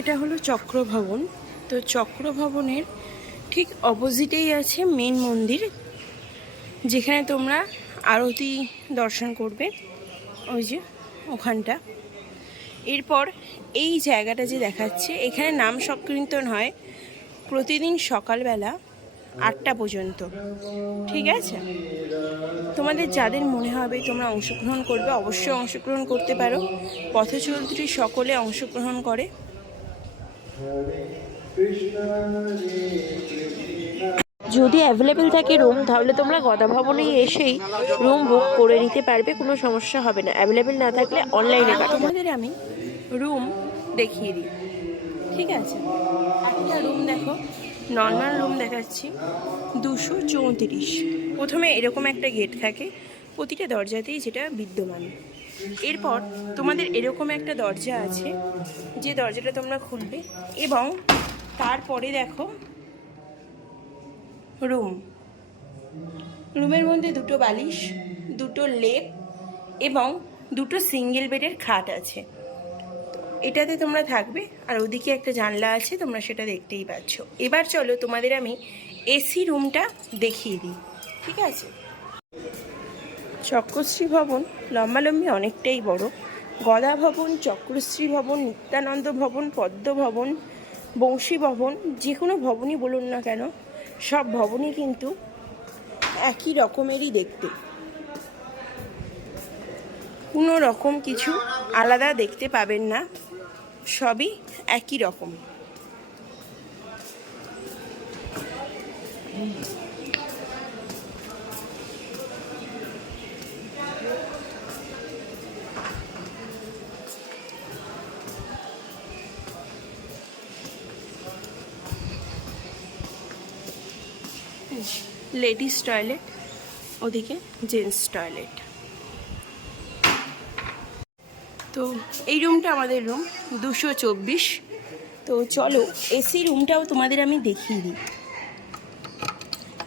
এটা হলো চক্রভবন। তো চক্রভবনের ঠিক অপোজিটেই আছে মেন মন্দির, যেখানে তোমরা আরতি দর্শন করবে। ওই যে ওখানটা। এরপর এই জায়গাটা যে দেখাচ্ছে, এখানে নাম সংকীর্তন হয় প্রতিদিন সকালবেলা আটটা পর্যন্ত। ঠিক আছে? তোমাদের যাদের মনে হবে তোমরা অংশগ্রহণ করবে, অবশ্যই অংশগ্রহণ করতে পারো। পথচলত্রী সকলে অংশগ্রহণ করে। যদি অ্যাভেলেবেল থাকে রুম তাহলে তোমরা গদা ভবনে এসেই রুম বুক করে নিতে পারবে, কোনো সমস্যা হবে না। অ্যাভেলেবেল না থাকলে অনলাইনে তোমাদের আমি রুম দেখিয়ে দিই। ঠিক আছে? একটা রুম দেখো নর্মাল রুম দেখাচ্ছি, দুশো চৌত্রিশ। প্রথমে এরকম একটা গেট থাকে প্রতিটা দরজাতেই যেটা বিদ্যমান। এরপর তোমাদের এরকম একটা দরজা আছে, যে দরজাটা তোমরা খুলবে এবং তারপরে দেখো রুম। রুমের মধ্যে দুটো বালিশ, দুটো লেপ এবং দুটো সিঙ্গেল বেডের খাট আছে। এটাতে তোমরা থাকবে আর ওদিকে একটা জানলা আছে, তোমরা সেটা দেখতেই পাচ্ছ। এবার চলো তোমাদের আমি এসি রুমটা দেখিয়ে দিই। ঠিক আছে? চক্রশ্রী ভবন লম্বালম্বি অনেকটাই বড়। গদা ভবন, চক্রশ্রী ভবন, নিত্যানন্দ ভবন, পদ্ম ভবন, বংশী ভবন, যে কোনো ভবনই বলুন না কেন, সব ভবনই কিন্তু একই রকমেরই দেখতে। কোনো রকম কিছু আলাদা দেখতে পাবেন না, সবই একই রকম। লেডিস টয়লেট, ওদিকে জেন্টস টয়লেট। তো এই রুমটা আমাদের রুম, দুশো চব্বিশ। তো চলো, এসি রুমটাও তোমাদের আমি দেখিয়ে দিই।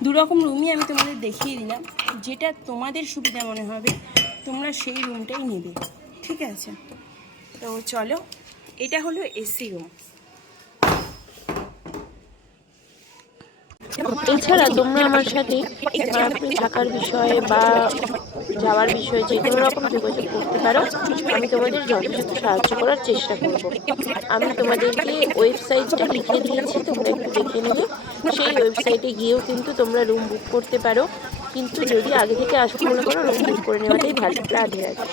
দুরকম রুমই আমি তোমাদের দেখিয়ে দিলাম। যেটা তোমাদের সুবিধা মনে হবে, তোমরা সেই রুমটাই নেবে। ঠিক আছে? তো চলো, এটা হলো এসি রুম। এছাড়া তোমরা আমার সাথে থাকার বিষয়ে বা যাওয়ার বিষয়ে যে কোনো রকম যোগাযোগ করতে পারো, আমি তোমাদের যথাযথ সাহায্য করার চেষ্টা করব। আমি তোমাদেরকে ওয়েবসাইটটা লিখে দিয়েছি, তোমরা একটু দেখে নেবে সেই ওয়েবসাইটে গিয়েও কিন্তু তোমরা রুম বুক করতে পারো। কিন্তু যদি আগে থেকে আসতে মনে করো রুম বুক করে নেওয়াটাই ভালো। রাধে রাধে।